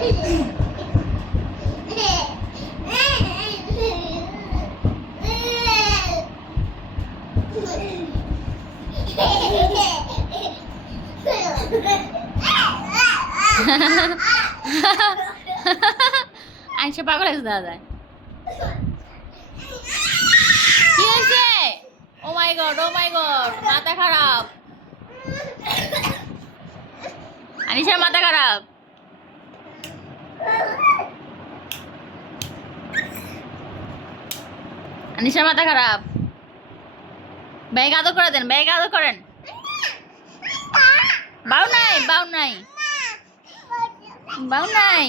আইসা পাগল হয়েছে, দাদা। কি হয়েছে? ও মাই গড, ও মাই গড, মাথা খারাপ। আনিশার মাথা খারাপ। আনিশার মাথা খারাপ। ব্যাগ আদর করে দেন, ব্যাগ আদর করেন। বাউ নাই বাউ নাই। বাউ নাই।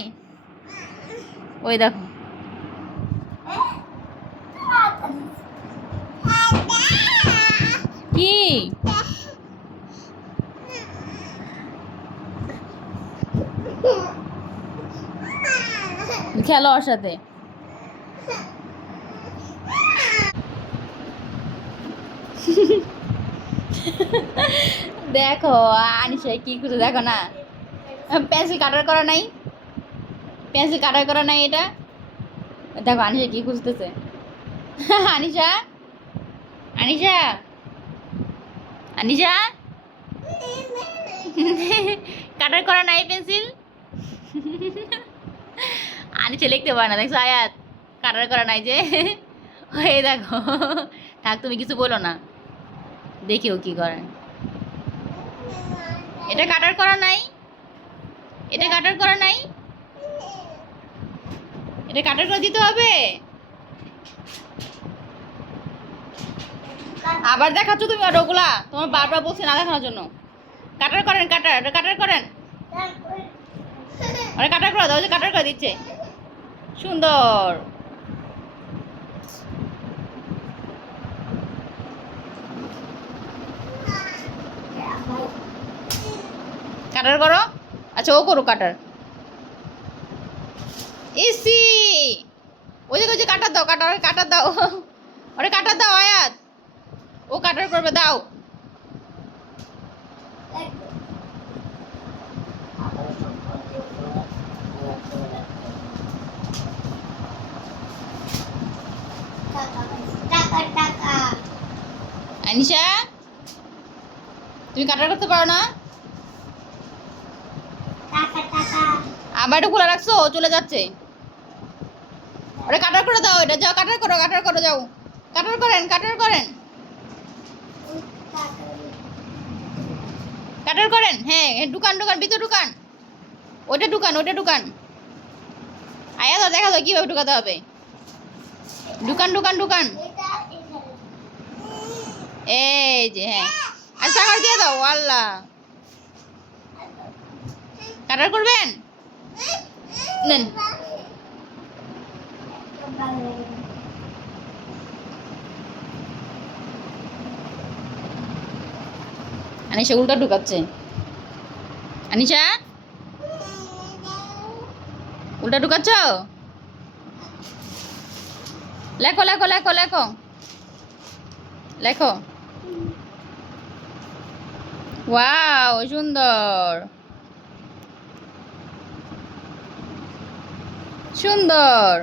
ওই দেখো। কি? খেলো ওর সাথে। দেখো আনিসা কি খুঁজে দেখো না। পেন্সিল কাটার করা নাই। পেন্সিল কাটার করা নাই এটা। দেখো, আনিশা কি খুঁজতেছে। আনিশা আনিশা আনিশা। কাটার করা নাই পেন্সিল। আনিশা লিখতে পারে না দেখছ আয়াত কাটার করা নাই যে হয়ে দেখো থাক তুমি কিছু বলো না দেখি ও কি করে এটা কাটার করা নাই এটা কাটার করা নাই এটা কাটার করে দিতে হবে আবার দেখাচ্ছ তুমি ওগুলা তোমার বারবার বলছি না দেখানোর জন্য কাটার করেন কাটার কাটার করেন আরে কাটার করে দাও যে কাটার করে দিচ্ছে সুন্দর। কাটার করো? আচ্ছা ও করো কাটার। ইসি! ওই যে ওই যে, কাটার দাও, কাটার কাটার দাও। ওরে কাটার দাও, আয়াত। ও কাটার করবে, দাও। আনিশা, তুমি কাটার করতে পারো না? আবার এটা খোলা রাখছো? চলে যাচ্ছে। ওরে কাটার করে দাও এটা, যাও, কাটার করো কাটার করো, যাও। কাটার করেন কাটার করেন। কাটার করেন হ্যাঁ দোকান দোকান ভিতর দোকান ওটা দোকান ওটা দোকান আয়া দাও দেখা দাও কীভাবে ঢুকাতে হবে। দোকান দোকান দোকান এই যে হ্যাঁ। আচ্ছা দাও, আল্লাহ। করবেন? আনিশা উল্টা ঢুকাচ্ছে। আনিশা? উল্টা ঢুকাচ্ছ? লেখো লেখো লেখো লেখো। লেখো। ওয়াও সুন্দর। সুন্দর।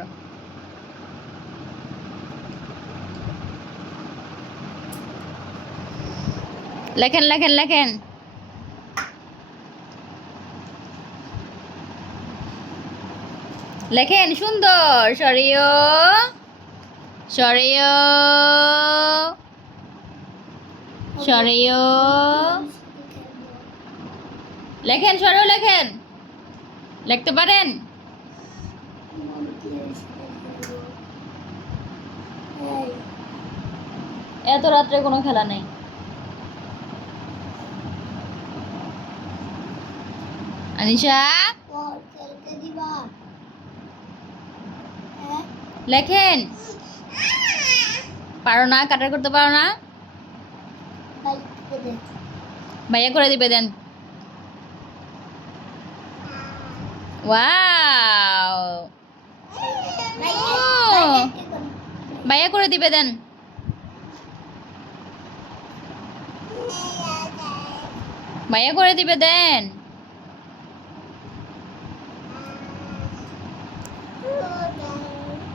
লেখেন লেখেন লেখেন। লেখেন সুন্দর সরিয়। সরিয়। সরিয়। লেখেন সরেও লেখেন। লিখতে পারেন? এত রাত্রে কোনো খেলা নেই। আনিশা? লেখেন। পারো না কাটার করতে পারো না। ভাইয়া করে দিবে দেন। ওয়াও বাইয়া করে দিবে দেন বাইয়া করে দিবে দেন